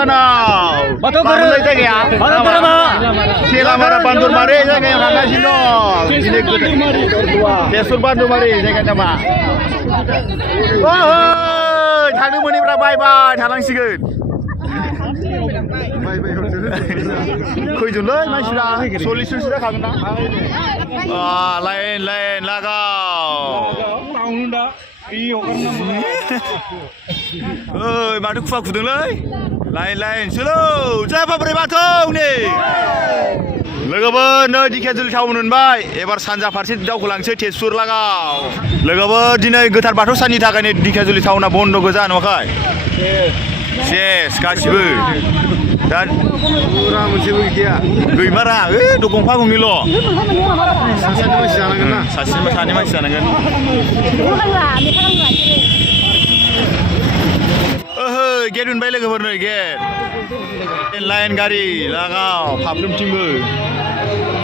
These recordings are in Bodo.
भुटानाव मामोनलाय जायगाया सेलामारा बान्दरमारि जायगायाव थांगासिनो दं बेसर बान्दरमारि जायगानि नामा ओइ थांनो मोनैफ्रा बाय बाय थानांसिगोन खैजोनलै मानसिफ्रा 40 जनसो जाखागोन ना लाइन लाइन लागाव ओइ माथो खुवा खुदोंलै लाइन लाइन सोलौ जय बोराइ बाथौनि लोगोफोर नै दिखियाजुलि टाउन मोनबाय एबार सानजा फारसे दावखोलांसै तेजपुर लागाव लोगोफोर दिनै गोथार बाथौ साननि थाखायनो दिखियाजुलि टाउना बन्द गोजा नङाखै सेस गासिबो दा पुरा मोनसेबो गैया गैमारा गंफा गंनैल' सासे मानसि जानांगोन ना सानै मानसि जानांगोन ओहो गेट मोनबाय लोगोफोर नै गेट लाइन गारि लागाव फाफ्रोमथिंबो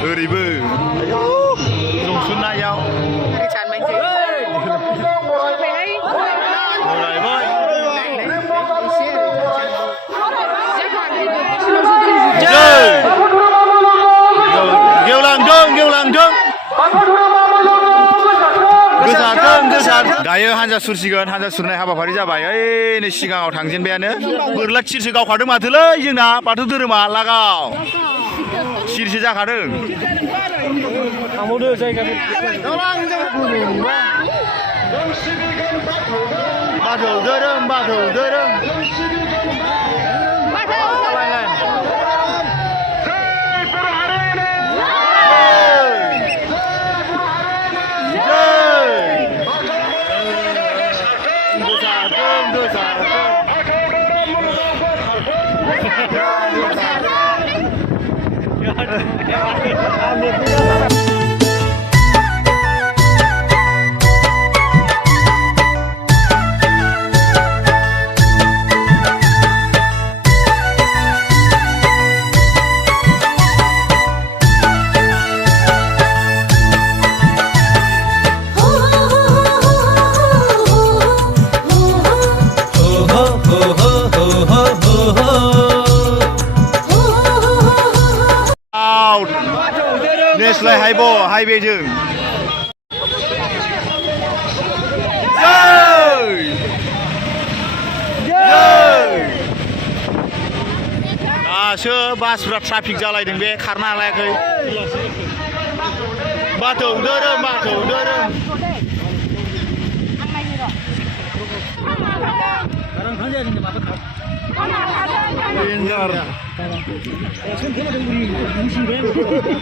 ओरैबो जंसननायाव गेवलांदों गोसारदों दायो हानजा सुरसिगोन हानजा सुरनाय हाबाफारि जाबाय ओइ नै सिगाङाव थांजेनबायानो बोरला थिरसो गावखादों माथोलै जोंना बाथौ धोरोमा लागाव थिरसो जाखादों बाथौ धोरोम नेसलाय हाइवेजों दासो बासफ्रा ट्राफिक जालायदों बे खारनो हालायाखै बाथौ धोरोम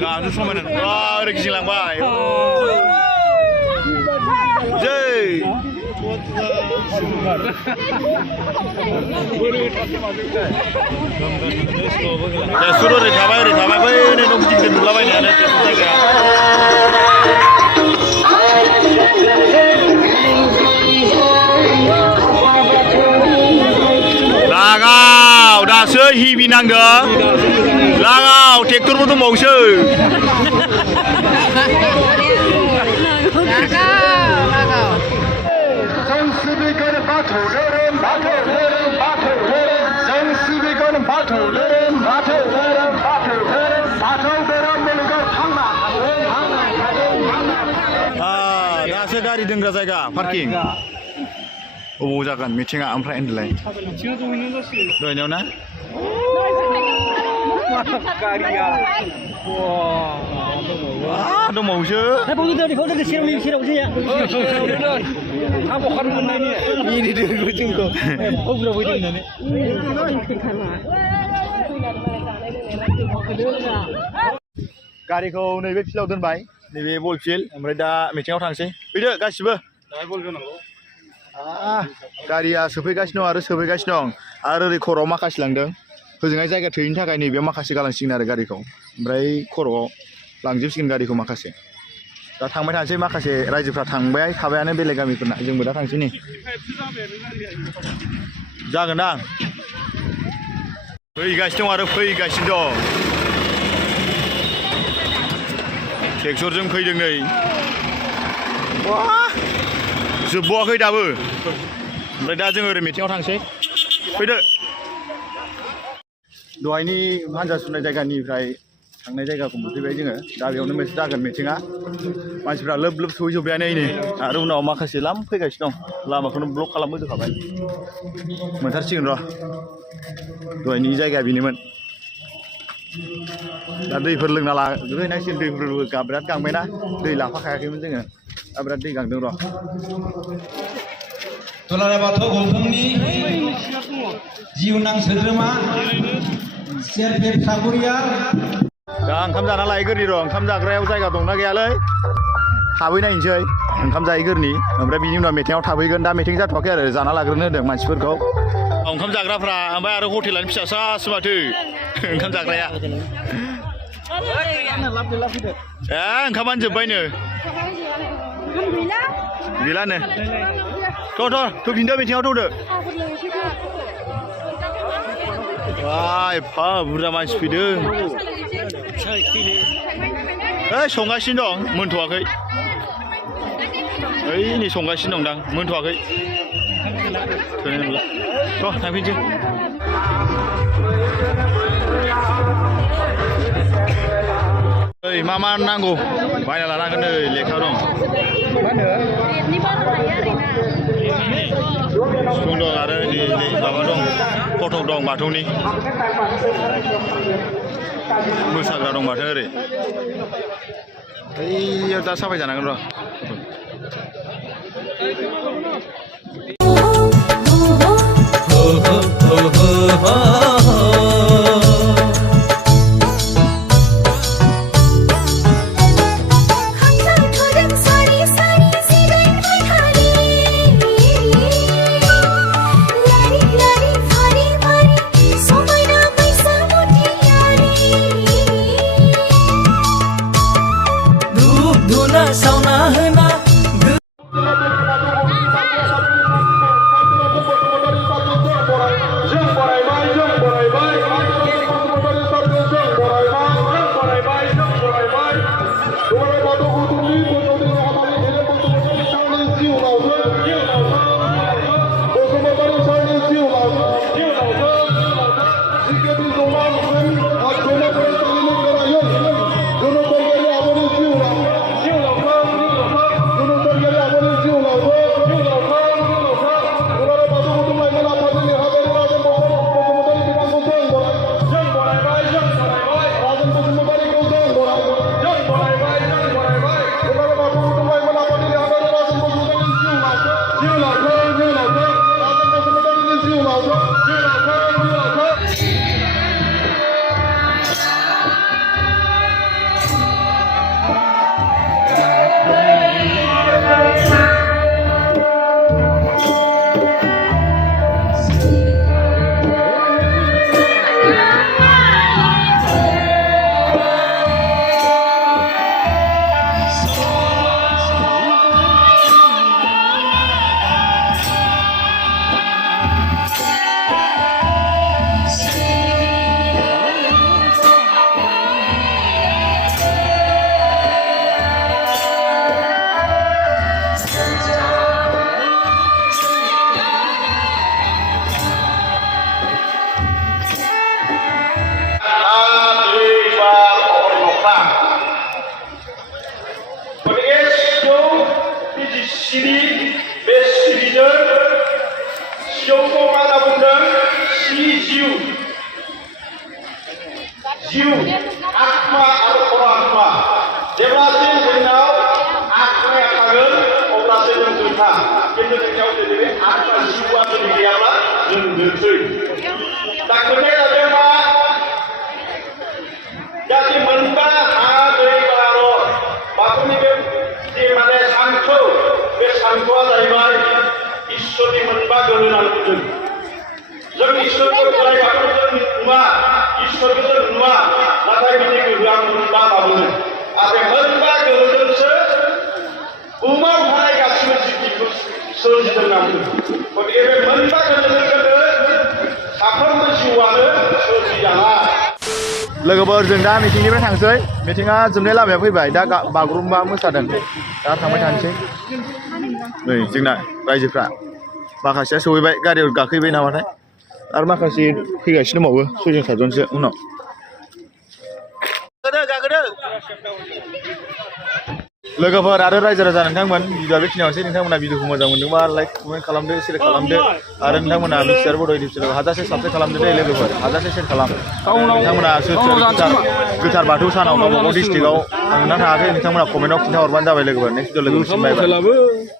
गाबनो समायना ओरै गिदिंलांबाय जै तेजपुर ओरै थाबाय बै नै न' गिदिर नुलाबायनायानो तेजपुर जायगाया लागाव दासो हिबि नांदों लागाव ट्रेक्टरबो दंबावोसो दासो गारि दोनग्रा जायगा पार्किं अबाव जागोन मिटिंआ ओमफ्राय एन्डलाय दहायनायाव ना दंबावोसो गारिखौ नैबे फिल्डआव दोनबाय नैबे बल फिल्ड ओमफ्राय दा मिटिंआव थांसै फैदो गासिबो गारिया सोफैगासिनो दं आरो सोफैगासिनो दं आरो ओरै खर'आव माखासे लांदों होजोंहाय जायगा थोयैनि थाखाय नैबेयाव माखासे गालांसिगोन आरो गारिखौ ओमफ्राय खर'आव लांजोबसिगोन गारिखौ माखासे दा थांबाय थानोसै माखासे रायजोफ्रा थांबाय थाबायानो बेलेग गामिफोरना जोंबो दा थांसै नै जागोन दां फैगासिनो दं आरो फैगासिनो दं ट्रेक्टरजों फैदों नै जोबबावाखै दाबो ओमफ्राय दा जों ओरै मिटिंआव थांसै फैदो दहायनि हान्जा सुरनाय जायगानिफ्राय थांनाय जायगाखौ मोनफैबाय जोङो दा बेयावनो मोनसे जागोन मिटिङा मानसिफ्रा लोब लोब सहैजोब्बायानो नै आरो उनाव माखासे लाम फैगासिनो दं लामाखौनो ब्लक खालामबोजोबखाबाय मोनथारसिगोन र' दहायनि जायगाया बेनोमोन दा दैफोर लोंना लाग्रोनांसिगोन दैफोरबो बिराद गांबायना दै लाफाखायाखैमोन जोङो दा बिराद दै गांदों र' दुलाराय बाथौ गौथुमनि जिउनां सोद्रोमा सेरफेब सागरिया दा ओंखाम जाना लायगोरनि र' ओंखाम जाग्रायाव जायगा दंना गैयालै हाबहैनायनोसै ओंखाम जाहैगोरनि ओमफ्राय बिनि उनाव मिटिङाव थाबहैगोन दा मिटिं जाथ'वाखै आरो जाना लाग्रोनो होदों मानसिफोरखौ ओंखाम जाग्राफ्रा ओमफ्राय आरो हटेलानो फिसासासो माथो ओंखाम जाग्राया ओंखामानो जोब्बायनो गैलानो थ' फिनदो मिटिङाव थौदो एफा बुरजा मानसि फैदों संगासिनो दं मोनथ'वाखै ओइ नै संगासिनो दंदां मोनथ'वाखै थोनाय नंला थ' थांफिनसै ओइ मा नांगौ बायना लानांगोन नै लेखा दं सिफुं दं आरो माबा दं फट' दं बाथौनि मोसाग्रा दं माथो ओरै ओइयाव दा साफाय जानांगोन र' जिउ आत्मा आरो परात्मा जेब्लासिम जोंनाव आत्माया थागोन अब्लासो जों जोंथा खिन्थु जोंनियाव जुदि आत्मा जिउआ जुदि गैयाब्ला जों दोनसै दा खोथाया जादों मा जाति मोनबा हा दै बार बाथौनि बे माने सान्थौ बे सान्थौआ जाहैबाय इसोरनि मोनबा गोहो नांगौ जों इसोरखौ बोराइ बाथौजों नुवा इसोरखौ जों नुवा नाथाय बिनि गोहोआ मोनबा लाबोदों आरो मोनबा गोहोजोंसो बुहुमाव थानाय गासिबो जिबखौ सोरजिदों नांगौ गतिके बे मोनबा गोहोजों साफ्रोमबो जिउआनो सोरजिजानाय लोगोफोर जों दा मिटिंनिफ्राय थांसै मिटिङा जोबनाय लामायाव फैबाय दा बागुरुम्बा मोसादों दा थांबाय थानोसै नै जोंना रायजोफ्रा माखासेया सहैबाय गारियाव गाखोहैबाय नामाथाय आरो माखासे फैगासिनो दंबावो 6 जोन 7 जनसो उनाव लोगोफोर आरो रायजो राजा नोंथांमोन भिडिअआ बेखिनियावनोसै नोंथांमोना भिडिअखौ मोजां मोनदोंबा लाइक कमेन्ट खालामदो शेयार खालामदो आरो नोंथांमोना मिक्सार बड' इउटुब चेनेलखौ हाजासे साबस्क्राइब खालामदो दे लोगोफोर हाजासे शेयार खालाम नोंथांमोना सोर गोथार बाथौ सानाव गावबा गाव डिस्ट्रिक्टआव थांनो थाङाखै नोंथांमोना कमेन्टआव खिन्थाहरबानो जाबाय लोगोफोर नेक्स्ट भिडिअ लोगो मोनसिगोन बाय बाय